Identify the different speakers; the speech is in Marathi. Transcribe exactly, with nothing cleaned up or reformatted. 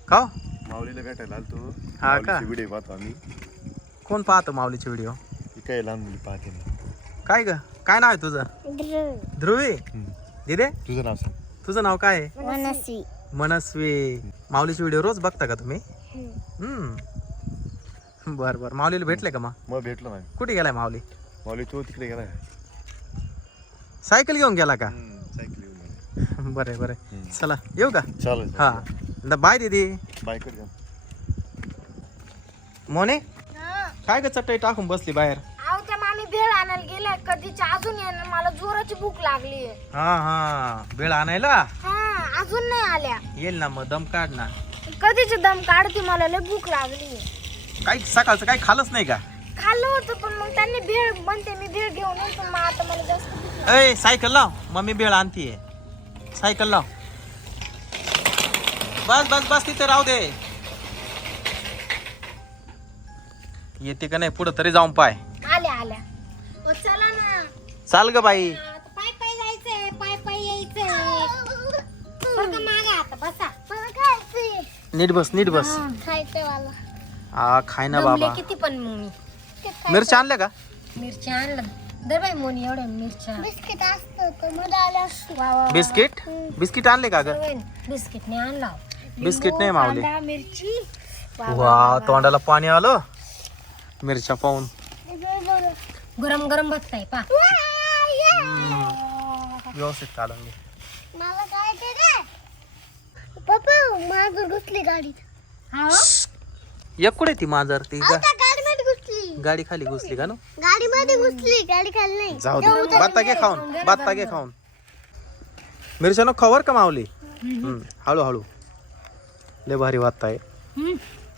Speaker 1: का हो?
Speaker 2: माऊलीला भेटायला आलतो.
Speaker 1: हा का?
Speaker 2: व्हिडिओ पाहतो आम्ही.
Speaker 1: कोण पाहतो माऊलीचे व्हिडिओ?
Speaker 2: ती काय लहान मुली पाहते ना.
Speaker 1: काय ग काय नाव आहे तुझं? ध्रुवी. दिदे
Speaker 2: तुझं नाव सांग.
Speaker 1: तुझं नाव काय आहे?
Speaker 3: मनस्वी.
Speaker 1: मनस्वी. माऊलीचे व्हिडिओ रोज बघता का तुम्ही? हम्म बर बर. माऊलीला भेटले का मग?
Speaker 2: मग भेटलो ना.
Speaker 1: कुठे गेलाय माऊली?
Speaker 2: माऊली तो तिकडे गेला.
Speaker 1: सायकल घेऊन गेला का?
Speaker 2: सायकल घेऊन.
Speaker 1: बरे बरे. चला येऊ का?
Speaker 2: चालेल.
Speaker 1: हा बाय दीदी.
Speaker 2: बाय कर जा.
Speaker 1: मोने काय ग चटई टाकून बसली बाहेर?
Speaker 3: अहो त्या मामी भेळ आणायला गेल्या कधीच्या अजून येणार मला जोराची भूक लागली.
Speaker 1: हा हा बेळ आणायला
Speaker 3: हा अजून नाही आल्या.
Speaker 1: येईल ना मग दम काढ ना.
Speaker 3: कधीची दम काढते मला लय भूक लागली.
Speaker 1: काही सकाळचं काही खाल्लंच नाही का?
Speaker 3: खाल्लं होतं पण मग त्यांनी भेळ म्हणते मी भेळ घेऊन येतो मग आता मला जास्त भूक लागली.
Speaker 1: ए सायकल लाव मम्मी बेळ आणतीये. सायकल लाव. बस बस बस तिथे राहू दे. येते का नाही पुढे तरी जाऊन पाय.
Speaker 3: आल्या आल्या. ओ चला ना.
Speaker 1: चाल ग बाई.
Speaker 3: आता पाय पाय जायचंय पाय पाय यायचंय. बरं का मागे आता बसा. मला खायचंय.
Speaker 1: नीट बस नीट बस.
Speaker 3: खायचंय मला.
Speaker 1: हा खाय ना
Speaker 3: दमले
Speaker 1: बाबा.
Speaker 3: किती पण मोनी.
Speaker 1: मिरच्या आणल्या का?
Speaker 3: मिरच्या आणलं. दर बाई मोनी एवढ्या मिरच्या. बिस्किट असतं तर मध्ये आल्या वा वा.
Speaker 1: बिस्किट बिस्किट आणले का ग?
Speaker 3: बिस्किट नाही आणला.
Speaker 1: बिस्किट नाही मावले.
Speaker 3: कांदा, मिरची.
Speaker 1: वा तोंडाला पाणी आलं मिरच्या पाहून.
Speaker 3: गरम गरम बसताय पा.
Speaker 1: व्यवस्थित काढून घे.
Speaker 3: मला काय ते रे? पप्पा माझं घुसली गाडी. हा
Speaker 1: एक कुठे ती मांजर ती गा-
Speaker 3: गाडी मध्ये घुसली.
Speaker 1: गाडी खाली घुसली का? ना
Speaker 3: गाडी मध्ये घुसली गाडी खाली नाही.
Speaker 1: जाऊ दे. बाता घे खाऊन बाता घे खाऊन. मिरच्या नको खावर का मावली? हम्म, हळू हळू लय भारी वाटत आहे.